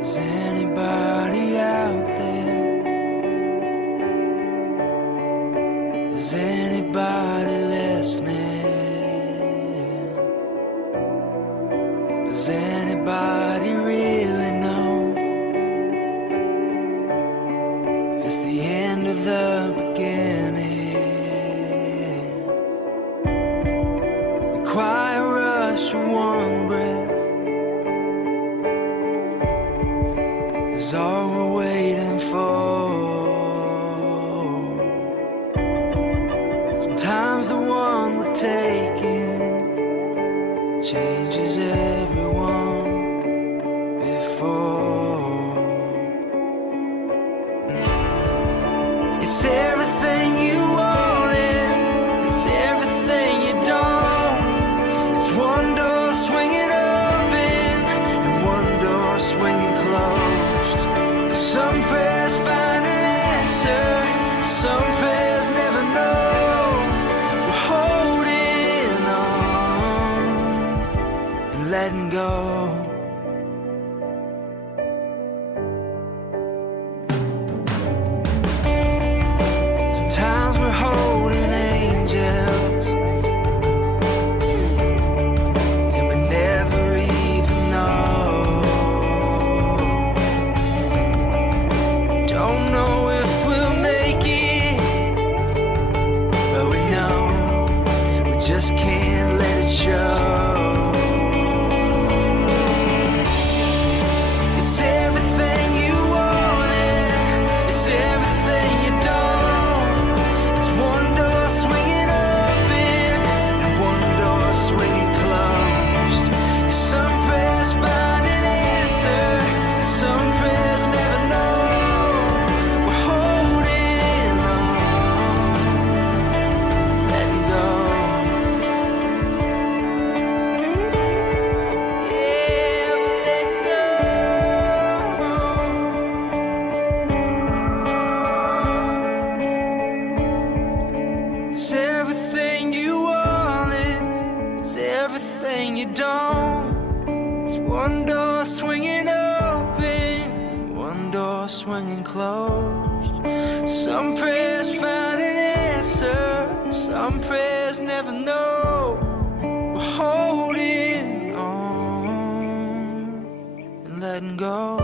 Is anybody out there? Is anybody listening? Does anybody really know if it's the end of the beginning? The quiet rush of one breath is all we're waiting for. Sometimes the one we're taking changes everyone before. It's everything you wanted, it's everything you don't. It's one door swinging open and one door swinging closed. Some prayers find an answer, some prayers never know. We're holding on and letting go. Sometimes we're holding angels and we never even know. Don't know if we'll make it, but we know we just can't let it show. It's everything you wanted, it's everything you don't. It's one door swinging open and one door swinging closed. Some prayers find an answer, some prayers never know. We're holding on, letting go. Yeah, we're letting go. It's everything you wanted, it's everything you don't. It's one door swinging open, one door swinging closed. Some prayers find an answer, some prayers never know. We're holding on and letting go.